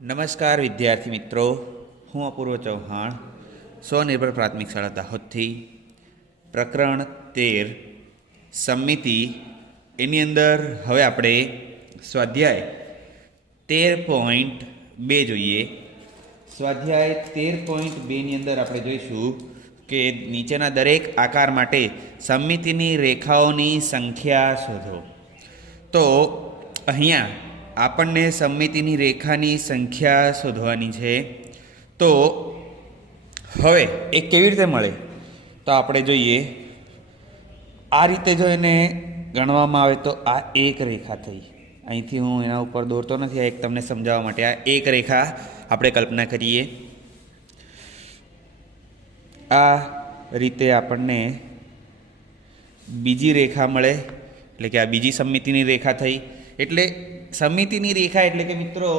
નમસ્કાર વિદ્યાર્થી મિત્રો, હું અપૂર્વ ચૌહાણ, સ્વનિર્ભર પ્રાથમિક શાળા દાહોદથી. પ્રકરણ 13 સમમિતિ, એની અંદર હવે આપણે સ્વાધ્યાય 13.2 જોઈએ. સ્વાધ્યાય 13.2ની અંદર આપણે જોઈશું કે નીચેના દરેક આકાર માટે સમમિતિની રેખાઓની સંખ્યા શોધો. તો અહીંયા આપણને સમમિતિની રેખાની સંખ્યા શોધવાની છે. તો હવે એ કેવી રીતે મળે તો આપણે જોઈએ. આ રીતે જો એને ગણવામાં આવે તો આ એક રેખા થઈ. અહીંથી હું એના ઉપર દોરતો નથી, આ એક તમને સમજાવવા માટે આ એક રેખા આપણે કલ્પના કરીએ. આ રીતે આપણને બીજી રેખા મળે, એટલે કે આ બીજી સમમિતિની રેખા થઈ. એટલે સમમિતિની રેખા એટલે કે મિત્રો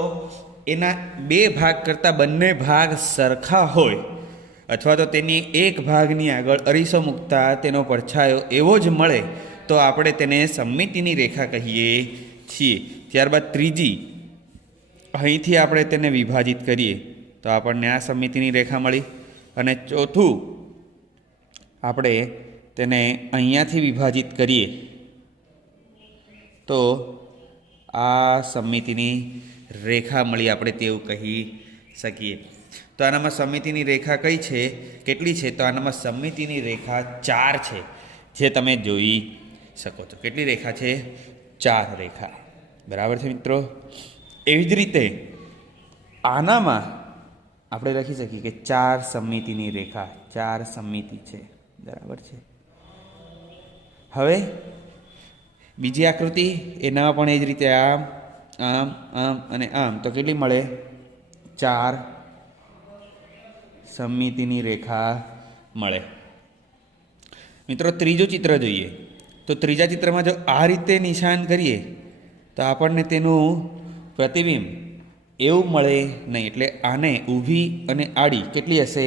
એના બે ભાગ કરતાં બંને ભાગ સરખા હોય અથવા તો તેની એક ભાગની આગળ અરીસો મૂકતા તેનો પડછાયો એવો જ મળે તો આપણે તેને સમમિતિની રેખા કહીએ છીએ. ત્યારબાદ ત્રીજી, અહીંથી આપણે તેને વિભાજિત કરીએ તો આપણને આ સમમિતિની રેખા મળી. અને ચોથું, આપણે તેને અહીંયાથી વિભાજિત કરીએ તો આ સમમિતિની રેખા મળી, આપણે તેવું કહી શકીએ. તો આનામાં સમમિતિની રેખા કઈ છે, કેટલી છે? તો આનામાં સમમિતિની રેખા 4 છે, જે તમે જોઈ શકો છો. કેટલી રેખા છે? 4 રેખા. બરાબર છે મિત્રો. એવી જ રીતે આનામાં આપણે લખી શકીએ કે 4 સમમિતિની રેખા, 4 સમમિતિ છે. બરાબર છે. હવે બીજી આકૃતિ, એનામાં પણ એ જ રીતે આમ આમ આમ અને આમ, તો કેટલી મળે? 4 સમમિતિની રેખા મળે. મિત્રો ત્રીજું ચિત્ર જોઈએ. તો ત્રીજા ચિત્રમાં જો આ રીતે નિશાન કરીએ તો આપણને તેનું પ્રતિબિંબ એવું મળે નહીં. એટલે આને ઊભી અને આડી કેટલી હશે?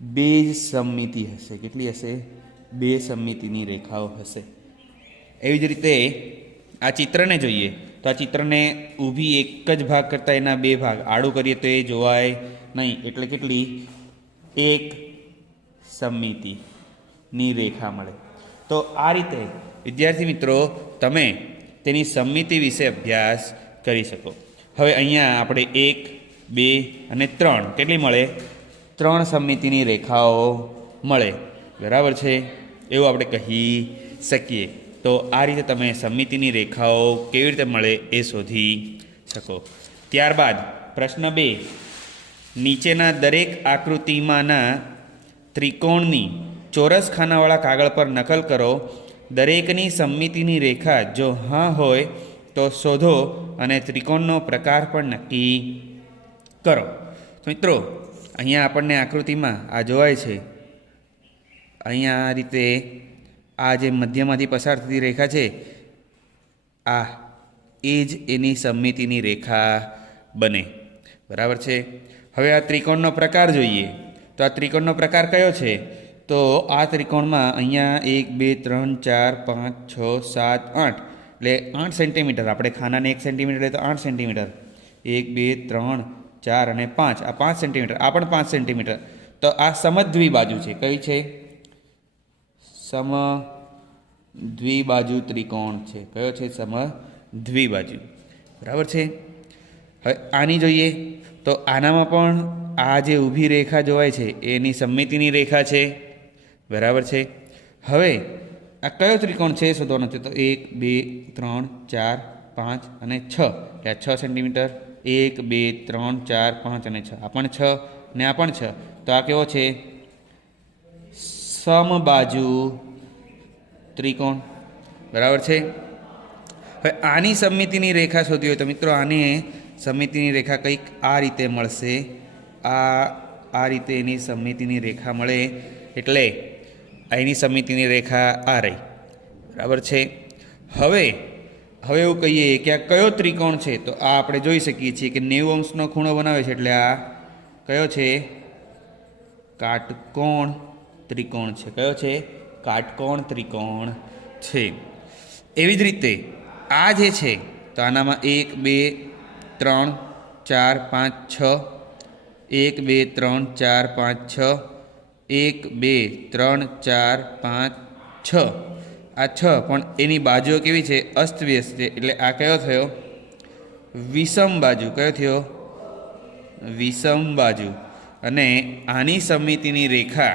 2 સમમિતિ હશે. કેટલી હશે? 2 સમમિતિની રેખાઓ હશે. એવી જ રીતે આ ચિત્રને જોઈએ તો આ ચિત્રને ઊભી એક જ ભાગ કરતાં એના 2 ભાગ આડું કરીએ તો એ જોવાય નહીં. એટલે કેટલી? 1 સમમિતિની રેખા મળે. તો આ રીતે વિદ્યાર્થી મિત્રો તમે તેની સમમિતિ વિશે અભ્યાસ કરી શકો. હવે અહીંયા આપણે 1, 2 અને 3 કેટલી મળે? 3 સમમિતિની રેખાઓ મળે. બરાબર છે, એવું આપણે કહી શકીએ. તો આ રીતે તમે સમમિતિની રેખાઓ કેવી રીતે મળે એ શોધી શકો. ત્યારબાદ પ્રશ્ન 2, નીચેના દરેક આકૃતિમાંના ત્રિકોણની ચોરસ ખાનાવાળા કાગળ પર નકલ કરો. દરેકની સમમિતિની રેખા જો હા હોય તો શોધો અને ત્રિકોણનો પ્રકાર પણ નક્કી કરો. તો મિત્રો અહીંયા આપણને આકૃતિમાં આ જોવાય છે. અહીંયા આ રીતે આ જે મધ્યમાંથી પસાર થતી રેખા છે, આ એ જ એની સમમિતિની રેખા બને. બરાબર છે. હવે આ ત્રિકોણનો પ્રકાર જોઈએ. તો આ ત્રિકોણનો પ્રકાર કયો છે? તો આ ત્રિકોણમાં અહીંયા 1, 2, 3, 4, 5, 6, 7, 8 એટલે 8 સેન્ટીમીટર. આપણે ખાનાને 1 સેન્ટીમીટર એટલે તો 8 સેન્ટીમીટર. 1, 2, 3, 4 અને 5, આ 5 સેન્ટીમીટર, આ પણ 5 સેન્ટીમીટર. તો આ સમદ્વિબાજુ છે. કઈ છે? સમદ્વિબાજુ ત્રિકોણ છે. કયો છે? સમદ્વિબાજુ. બરાબર છે. હવે આની જોઈએ તો આનામાં પણ આ જે ઊભી રેખા જોવાય છે એની સમમિતિની રેખા છે. બરાબર છે. હવે આ કયો ત્રિકોણ છે શોધવાનો છે. તો 1, 2, 3, 4, 5 અને 6, એટલે 6 સેન્ટીમીટર. 1, 2, 3, 4, 5 અને 6, આ પણ 6 ને આ પણ 6. તો આ કેવો છે? સમબાજુ ત્રિકોણ. બરાબર છે. હવે આની સમમિતિની રેખા શોધવી હોય તો મિત્રો આને સમમિતિની રેખા કંઈક આ રીતે મળશે. આ રીતે એની સમમિતિની રેખા મળે. એટલે એની સમમિતિની રેખા આ રહી. બરાબર છે. હવે એવું કહીએ કે આ કયો ત્રિકોણ છે? તો આ આપણે જોઈ શકીએ છીએ કે 90 અંશનો ખૂણો બનાવે છે. એટલે આ કયો છે? કાટકોણ ત્રિકોણ છે. કયો છે? કાટકોણ ત્રિકોણ છે. એવી જ રીતે આ જે છે તો આનામાં 1, 2, 3, 4 5 6 1 2 3 4 5 6 1 2 3 4 5 6 આ 6 પણ એની બાજુઓ કેવી છે? અસ્તવ્યસ્ત છે. એટલે આ કયો થયો? વિષમ બાજુ. કયો થયો? વિષમ બાજુ. અને આની સમમિતિની રેખા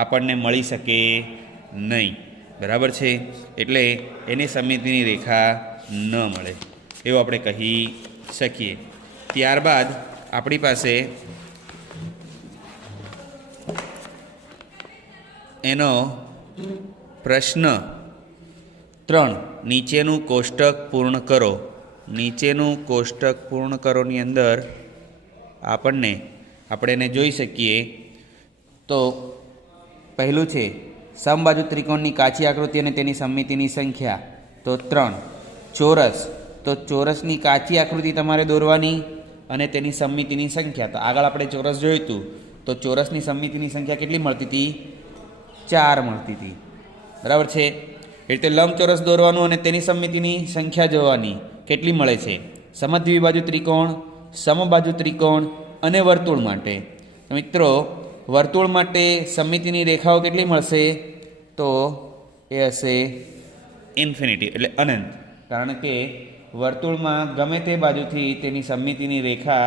આપણને મળી શકે નહીં. બરાબર છે? એટલે એની સમમિતિની રેખા ન મળે એવું આપણે કહી શકીએ. ત્યારબાદ આપણી પાસે એનો પ્રશ્ન 3, નીચેનું કોષ્ટક પૂર્ણ કરો. નીચેનું કોષ્ટક પૂર્ણ કરોની અંદર આપણે એને જોઈ શકીએ. તો પહેલું છે સમબાજુ ત્રિકોણની કાચી આકૃતિ અને તેની સમમિતિની સંખ્યા. તો 3. ચોરસ. તો ચોરસની કાચી આકૃતિ તમારે દોરવાની અને તેની સમમિતિની સંખ્યા. તો આગળ આપણે ચોરસ જોયું હતું. તો ચોરસની સમમિતિની સંખ્યા કેટલી મળતી હતી? 4 મળતી હતી. બરાબર છે? એ રીતે લંબચોરસ દોરવાનું અને તેની સમમિતિની સંખ્યા જોવાની. કેટલી મળે છે? સમદ્વિબાજુ ત્રિકોણ, સમબાજુ ત્રિકોણ અને વર્તુળ માટે. તો મિત્રો વર્તુળ માટે સમમિતિની રેખાઓ કેટલી મળશે? તો એ હશે ઇન્ફિનિટી એટલે અનંત. કારણ કે વર્તુળમાં ગમે તે બાજુથી તેની સમમિતિની રેખા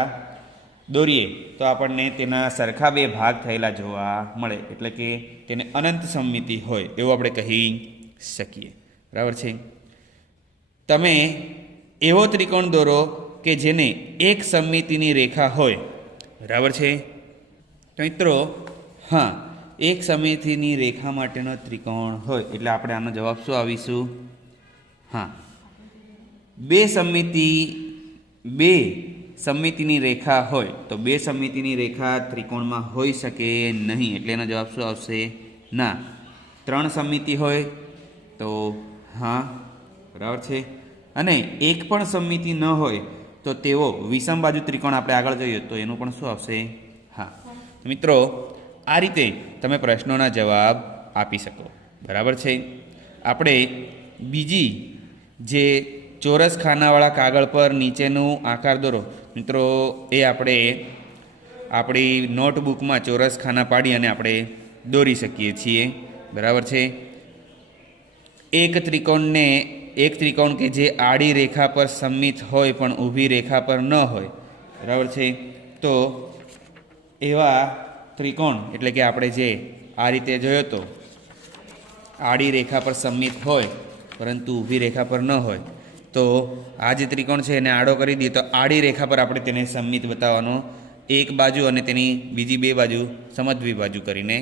દોરીએ તો આપણને તેના સરખા બે ભાગ થયેલા જોવા મળે. એટલે કે તેને અનંત સમમિતિ હોય એવું આપણે કહી શકીએ. બરાબર છે? તમે એવો ત્રિકોણ દોરો કે જેને એક સમમિતિની રેખા હોય. બરાબર છે? તો મિત્રો હા, એક સમમિતિની રેખા માટેનો ત્રિકોણ હોય એટલે આપણે આનો જવાબ શું આવીશું? હા, બે સમમિતિની રેખા હોય તો બે સમમિતિની રેખા ત્રિકોણમાં હોઈ શકે નહીં. એટલે એનો જવાબ શું આવશે? ના. 3 સમમિતિ હોય તો હા. બરાબર છે? અને એક પણ સમમિતિ ન હોય તો તેવો વિષમ બાજુ ત્રિકોણ આપણે આગળ જોઈએ તો એનું પણ શું આવશે? હા. મિત્રો આ રીતે તમે પ્રશ્નોના જવાબ આપી શકો. બરાબર છે? આપણે બીજી જે ચોરસ ખાનાવાળા કાગળ પર નીચેનું આકાર દોરો. મિત્રો એ આપણે આપણી નોટબુકમાં ચોરસ ખાના પાડી અને આપણે દોરી શકીએ છીએ. બરાબર છે? એક ત્રિકોણ કે જે આડી રેખા પર સમમિત હોય પણ ઊભી રેખા પર ન હોય. બરાબર છે? તો એવા ત્રિકોણ એટલે કે આપણે જે આ રીતે જોયો તો આડી રેખા પર સમમિત હોય પરંતુ ઊભી રેખા પર ન હોય. તો આ જે ત્રિકોણ છે એને આડો કરી દઈએ તો આડી રેખા પર આપણે તેને સમમિત બતાવવાનો. એક બાજુ અને તેની બીજી બે બાજુ સમદ્વિબાજુ કરીને.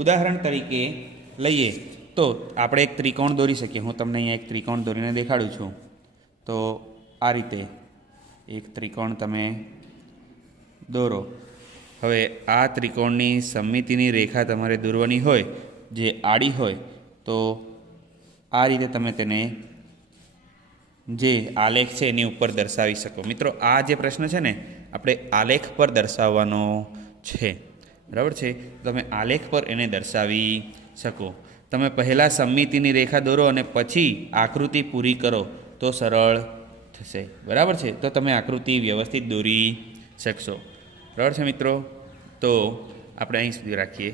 ઉદાહરણ તરીકે લઈએ તો આપણે એક ત્રિકોણ દોરી શકીએ. હું તમને અહીંયા એક ત્રિકોણ દોરીને દેખાડું છું. તો આ રીતે એક ત્રિકોણ તમે દોરો. હવે આ ત્રિકોણની સમમિતિની રેખા તમારે દોરવાની હોય જે આડી હોય તો આ રીતે તમે તેને જે આલેખ છે એની ઉપર દર્શાવી શકો. મિત્રો આ જે પ્રશ્ન છે ને આપણે આલેખ પર દર્શાવવાનો છે. બરાબર છે? તમે આલેખ પર એને દર્શાવી શકો. તમે પહેલાં સમમિતિની રેખા દોરો અને પછી આકૃતિ પૂરી કરો તો સરળ થશે. બરાબર છે? તો તમે આકૃતિ વ્યવસ્થિત દોરી શકશો. બરાબર છે મિત્રો? તો આપણે અહીં સુધી રાખીએ.